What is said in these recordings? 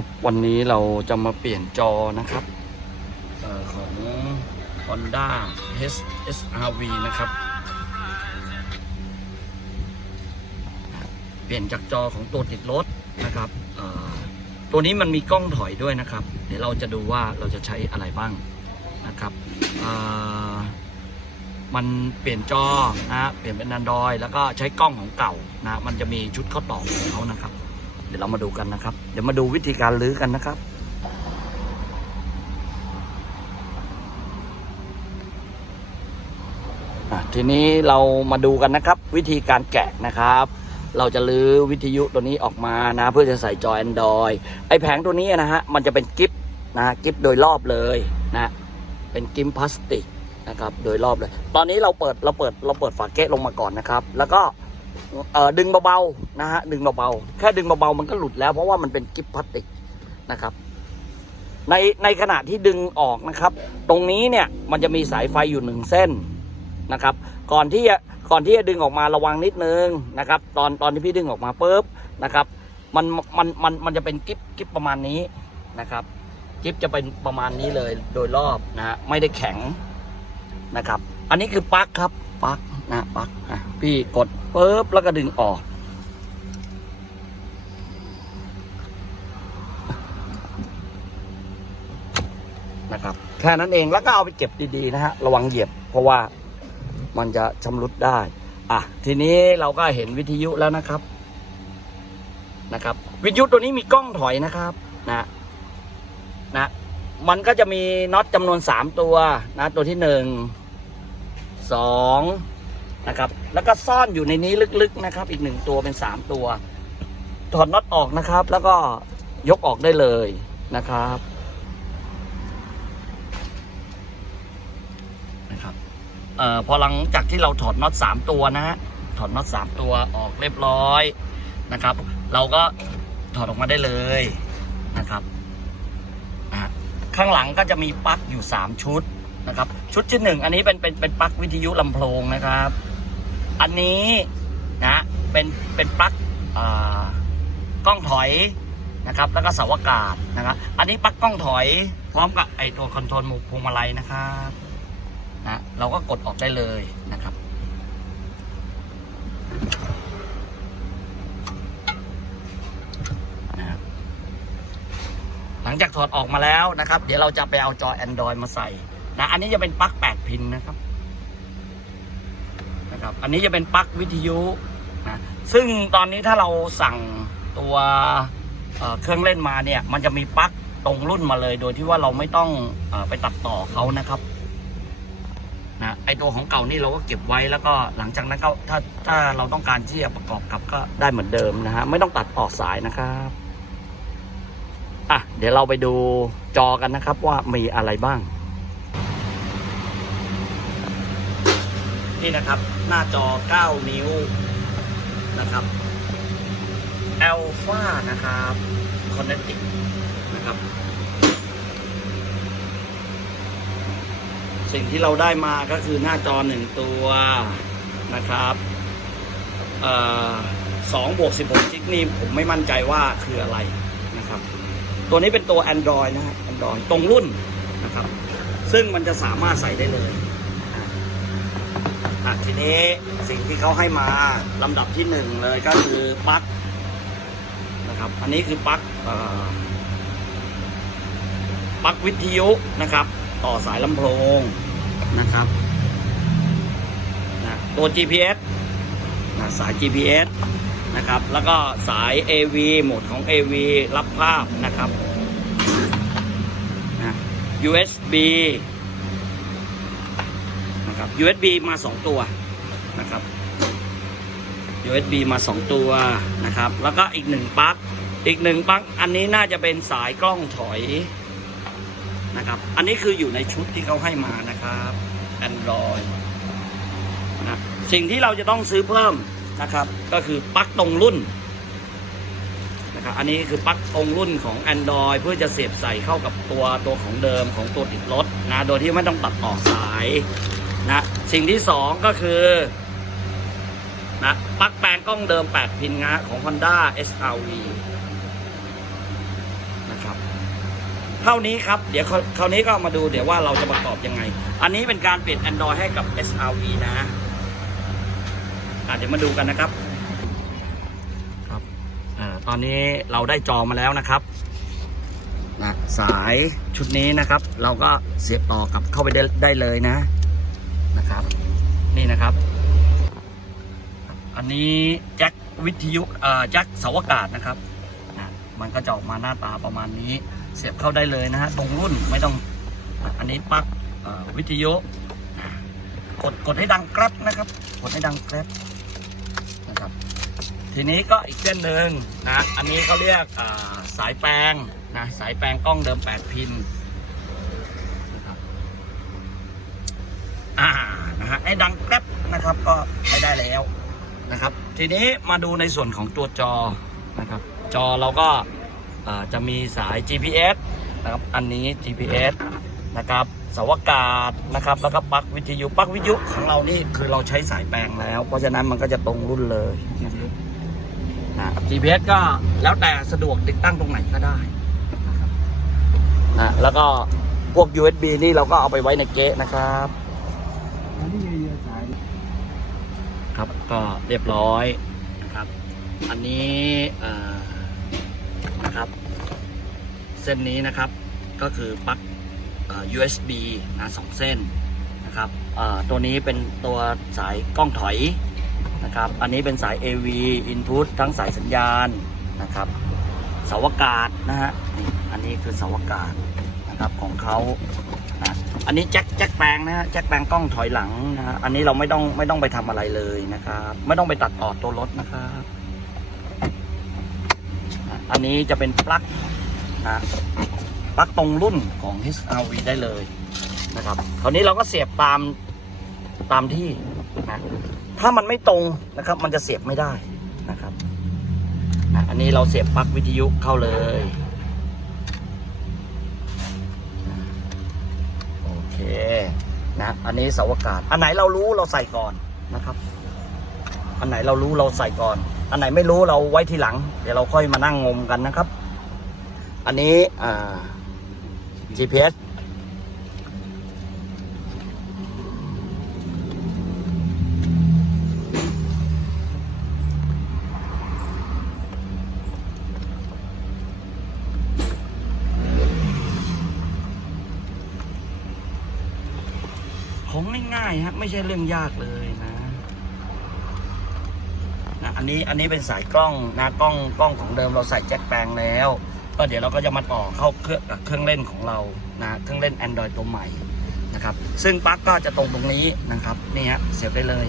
ครับ วันนี้เราจะมาเปลี่ยนจอนะครับออของ Honda HSRV นะครับ เปลี่ยนจากจอของตัวติดรถนะครับออตัวนี้มันมีกล้องถอยด้วยนะครับ เดี๋ยวเราจะดูว่าเราจะใช้อะไรบ้างนะครับออมันเปลี่ยนจอนะเปลี่ยนเป็น Android แล้วก็ใช้กล้องของเก่านะมันจะมีชุดข้อต่อของเขานะครับ เดี๋ยวเรามาดูกันนะครับ เดี๋ยวมาดูวิธีการลื้อกันนะครับ ทีนี้เรามาดูกันนะครับ วิธีการแกะนะครับ เราจะลื้อวิทยุตัวนี้ออกมานะ เพื่อจะใส่จอ Android ไอแผงตัวนี้นะฮะมันจะเป็นกิฟนะกิฟโดยรอบเลยนะเป็นกิมพลาสติกนะครับ โดยรอบเลย ตอนนี้เราเปิดเราเปิดเราเปิดฝาเกะลงมาก่อนนะครับ แล้วก็ ดึงเบาๆนะฮะดึงเบาๆแค่ดึงเบาๆมันก็หลุดแล้วเพราะว่ามันเป็นกิฟพลาสติกนะครับ ในในขณะที่ดึงออกนะครับ ตรงนี้เนี่ยมันจะมีสายไฟอยู่หนึ่งเส้นนะครับ ก่อนที่จะก่อนที่จะดึงออกมาระวังนิดนึงนะครับ ตอนตอนที่พี่ดึงออกมาปุ๊บนะครับ มันมันมันมันจะเป็นกิฟกิฟประมาณนี้นะครับกิฟจะเป็นประมาณนี้เลยโดยรอบนะฮะไม่ได้แข็งนะครับ อันนี้คือปลั๊กครับปลั๊กนะปลั๊กอะพี่กด ปุ๊บแล้วก็ดึงออก นะครับ แค่นั้นเองแล้วก็เอาไปเก็บดีๆนะฮะ ระวังเหยียบ เพราะว่ามันจะชำรุดได้ อะ ทีนี้เราก็เห็นวิทยุแล้วนะครับ นะครับ วิทยุตัวนี้มีกล้องถอยนะครับนะนะมันก็จะมีน็อตจำนวนสามตัวนะ ตัวที่หนึ่งสอง นะครับ แล้วก็ซ่อนอยู่ในนี้ลึกๆนะครับ อีกหนึ่งตัวเป็นสามตัว ถอดน็อตออกนะครับ แล้วก็ยกออกได้เลยนะครับนะครับเอ่อพอหลังจากที่เราถอดน็อตสามตัวนะฮะถอดน็อตสามตัวออกเรียบร้อยนะครับ เราก็ถอดออกมาได้เลยนะครับข้างหลังก็จะมีปลั๊กอยู่สามชุดนะครับ ชุดที่หนึ่งอันนี้เป็นเป็นเป็นปลั๊กวิทยุลำโพงนะครับ อันนี้นะเป็นเป็นปลั๊กกล้องถอยนะครับ แล้วก็เสาอากาศนะครับ อันนี้ปลั๊กกล้องถอย พร้อมกับไอตัวคอนโทรลหมุพวงมาลัยนะครับนะเราก็กดออกได้เลยนะครับนะครับ หลังจากถอดออกมาแล้วนะครับ เดี๋ยวเราจะไปเอาจอ Android มาใส่นะอันนี้จะเป็นปลั๊ก8 พินนะครับ นะครับ อันนี้จะเป็นปลั๊กวิทยุนะซึ่งตอนนี้ถ้าเราสั่งตัวเเครื่องเล่นมาเนี่ย มันจะมีปลั๊กตรงรุ่นมาเลย โดยที่ว่าเราไม่ต้องออไปตัดต่อเขานะครับนะไอตัวของเก่านี่เราก็เก็บไว้แล้วก็หลังจากนั้นก็ถ้าถ้าเราต้องการที่จะประกอบกับก็ได้เหมือนเดิมนะฮะไม่ต้องตัดออกสายนะครับอะเดี๋ยวเราไปดูจอกันนะครับว่ามีอะไรบ้าง นี่นะครับ หน้าจอ 9 นิ้วนะครับ Alpha นะครับ Connectic นะครับ สิ่งที่เราได้มาก็คือหน้าจอหนึ่งตัวนะครับอ่อสองบวกสิบหกจิกนี่ผมไม่มั่นใจว่าคืออะไรนะครับ ตัวนี้เป็นตัว Android นะฮะ Android ตรงรุ่นนะครับ ซึ่งมันจะสามารถใส่ได้เลย อะทีนี้สิ่งที่เขาให้มาลำดับที่หนึ่งเลยก็คือปลั๊กนะครับ อันนี้คือปลั๊กปลั๊กวิทยุนะครับ ต่อสายลำโพงนะครับนะตัว GPS นะสาย GPS นะครับ แล้วก็สาย AV โหมดของ AV รับภาพนะครับนะ USB นะครับ USB มา 2 ตัวนะครับ USB มา 2 ตัวนะครับ แล้วก็อีกหนึ่งปลั๊กอีกหนึ่งปลั๊กอันนี้น่าจะเป็นสายกล้องถอยนะครับ อันนี้คืออยู่ในชุดที่เขาให้มานะครับ Android นะสิ่งที่เราจะต้องซื้อเพิ่มนะครับ ก็คือปลั๊กตรงรุ่นนะครับ อันนี้คือปลั๊กตรงรุ่นของ Android เพื่อจะเสียบใส่เข้ากับตัวตัวของเดิมของตัวติดรถนะ โดยที่ไม่ต้องตัดต่อสาย นะสิ่งที่สองก็คือนะปลั๊กแปลงกล้องเดิม 8 พินนะของ Honda SRV นะนะครับเท่านี้ครับ เดี๋ยวคราวนี้ก็มาดูเดี๋ยวว่าเราจะประกอบยังไง อันนี้เป็นการเปลี่ยน Android ให้กับ SRV นะอะเดี๋ยวมาดูกันนะครับครับอตอนนี้เราได้จอมาแล้วนะครับนะสายชุดนี้นะครับ เราก็เสียบต่อกับเข้าไปได้ได้เลยนะ นะครับ นี่นะครับ อันนี้แจ็ควิทยุอ่อแจ็คเสาอากาศนะครับนะมันก็จะออกมาหน้าตาประมาณนี้ เสียบเข้าได้เลยนะฮะตรงรุ่นไม่ต้องอันนี้ปลั๊กวิทยุกดกดให้ดังแกร็บนะครับ กดให้ดังแกร็บนะครับ ทีนี้ก็อีกเส้นหนึ่งนะ อันนี้เขาเรียกสายแปลงนะสายแปลงกล้องเดิม 8 พินนะครับอ่านะฮะให้ดังแกร็บนะครับ ก็ใช้ได้แล้วนะครับ ทีนี้มาดูในส่วนของตัวจอนะครับ จอเราก็จะมีสาย GPS นะครับ อันนี้ GPS นะครับเสาวกาศนะครับ แล้วก็ปลั๊กวิทยุปลั๊กวิทยุของเรานี่คือเราใช้สายแปลงแล้ว เพราะฉะนั้นมันก็จะตรงรุ่นเลยนะครับนะ GPS ก็แล้วแต่สะดวกติดตั้งตรงไหนก็ได้นะครับนะแล้วก็พวก USB นี่เราก็เอาไปไว้ในเก๊ะนะครับ อันนี้เยอะสาย ครับ ก็เรียบร้อยนะครับ อันนี้นะครับ เส้นนี้นะครับก็คือปลั๊ก USB นะสองเส้นนะครับตัวนี้เป็นตัวสายกล้องถอยนะครับ อันนี้เป็นสาย AV input ทั้งสายสัญญาณนะครับเสาอากาศนะฮะนี่อันนี้คือเสาอากาศนะครับของเขา นะอันนี้แจ็คแจ็คแปลงนะฮะแจ็คแปลงกล้องถอยหลังนะฮะอันนี้เราไม่ต้องไม่ต้องไปทำอะไรเลยนะครับ ไม่ต้องไปตัดออดตัวรถนะครับอันนี้จะเป็นปลั๊กนะปลั๊กตรงรุ่นของ HRV ได้เลยนะครับคราวนี้เราก็เสียบตามตามที่นะถ้ามันไม่ตรงนะครับ มันจะเสียบไม่ได้นะครับนะอันนี้เราเสียบปลั๊กวิทยุเข้าเลย โอเค นะ อันนี้เสาอากาศ อันไหนเรารู้เราใส่ก่อนนะครับ อันไหนเรารู้เราใส่ก่อน อันไหนไม่รู้เราไว้ทีหลัง เดี๋ยวเราค่อยมานั่งงมกันนะครับ อันนี้อ่า GPS ของง่ายๆฮะ ไม่ใช่เรื่องยากเลยนะนะอันนี้อันนี้เป็นสายกล้องนะกล้องกล้องของเดิมเราใส่แจ็คแปลงแล้ว ก็เดี๋ยวเราก็จะมาต่อเข้าเครื่องกับเครื่องเล่นของเรานะเครื่องเล่น Android ตัวใหม่นะครับ ซึ่งปลั๊กก็จะตรงตรงนี้นะครับนี่ฮะเสียบได้เลย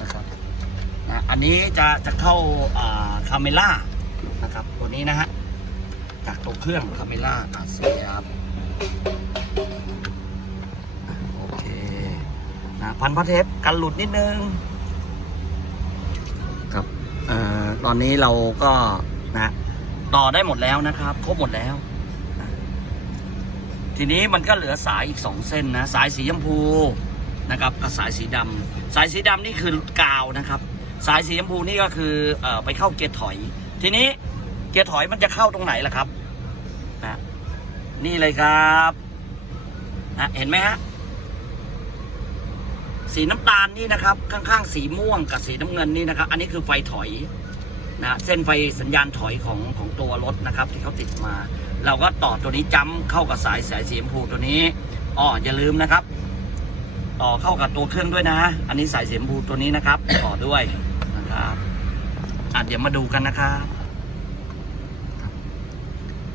นะครับนะอันนี้จะจะเข้าคาเมล่านะครับตัวนี้นะฮะจากตัวเครื่องคาเมล่าเสียบ โอเคนะ พันพระเทปกันหลุดนิดนึง ครับอตอนนี้เราก็นะต่อได้หมดแล้วนะครับ ครบหมดแล้ว ทีนี้มันก็เหลือสายอีกสองเส้นนะ สายสีชมพูนะครับกับสายสีดำสายสีดำนี่คือกาวนะครับ สายสีชมพูนี่ก็คือเอ่อไปเข้าเกียร์ถอย ทีนี้เกียร์ถอยมันจะเข้าตรงไหนล่ะครับนะนี่เลยครับนะเห็นไหมฮะ สีน้ำตาลนี่นะครับ ข้างๆ สีม่วงกับสีน้ำเงินนี่นะครับ อันนี้คือไฟถอยนะเส้นไฟสัญญาณถอยของของตัวรถนะครับ ที่เขาติดมา เราก็ต่อตัวนี้จ้ำเข้ากับสายสายสีชมพูตัวนี้อ๋ออย่าลืมนะครับ ต่อเข้ากับตัวเครื่องด้วยนะ อันนี้สายสีชมพูตัวนี้นะครับ ต่อด้วยนะครับอะเดี๋ยวมาดูกันนะครับ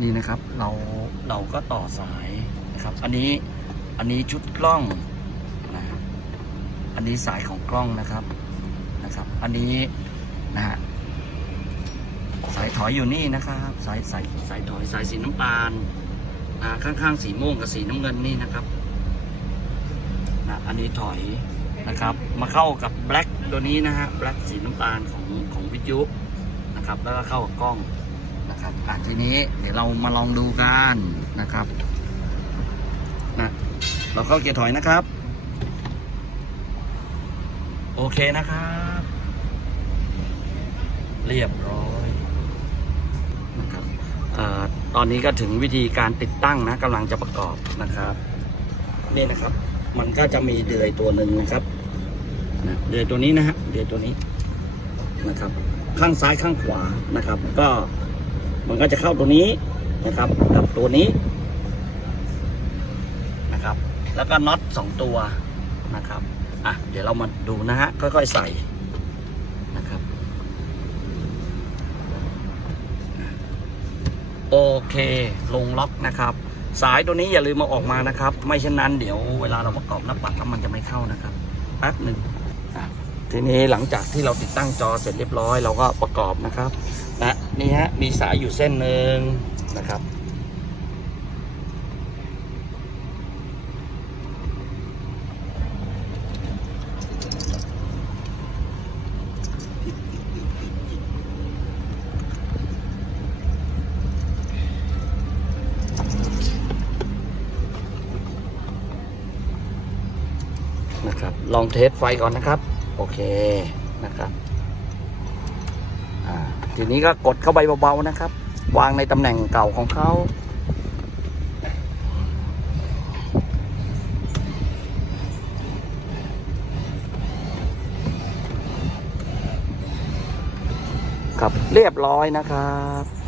นี่นะครับ เราเราก็ต่อสายนะครับ อันนี้อันนี้ชุดกล้อง อันนี้สายของกล้องนะครับนะครับ อันนี้นะฮะสายถอยอยู่นี่นะครับสายสายสายถอยสายสีน้ำตาลอ่าข้างๆสีม่วงกับสีน้ำเงินนี่นะครับนะอันนี้ถอยนะครับ มาเข้ากับแบล็กตัวนี้นะฮะแบล็กสีน้ำตาลของของวิทยุนะครับ แล้วก็เข้ากับกล้องนะครับอะทีนี้เดี๋ยวเรามาลองดูกันนะครับนะเราเข้าเกียร์ถอยนะครับ โอเคนะครับ เรียบร้อยอาตอนนี้ก็ถึงวิธีการติดตั้งนะกำลังจะประกอบนะครับ นี่นะครับ มันก็จะมีเดือยตัวหนึ่งนะครับนะเดือยตัวนี้นะฮะเดือยตัวนี้นะครับ ข้างซ้ายข้างขวานะครับ ก็มันก็จะเข้าตัวนี้นะครับ กับตัวนี้นะครับ แล้วก็น็อตสองตัวนะครับ อะเดี๋ยวเรามาดูนะฮะค่อยๆใส่นะครับโอเคลงล็อกนะครับ สายตัวนี้อย่าลืมมาออกมานะครับ ไม่เช่นนั้นเดี๋ยวเวลาเราประกอบหน้าปัดแล้วมันจะไม่เข้านะครับแป๊บหนึ่งทีนี้หลังจากที่เราติดตั้งจอเสร็จเรียบร้อยเราก็ประกอบนะครับนะนี่ฮะมีสายอยู่เส้นหนึ่งนะครับ องเทสไฟก่อนนะครับ โอเคนะครับทีนี้ก็กดเข้าไปเบาๆนะครับ วางในตำแหน่งเก่าของเขาครับเรียบร้อยนะครับ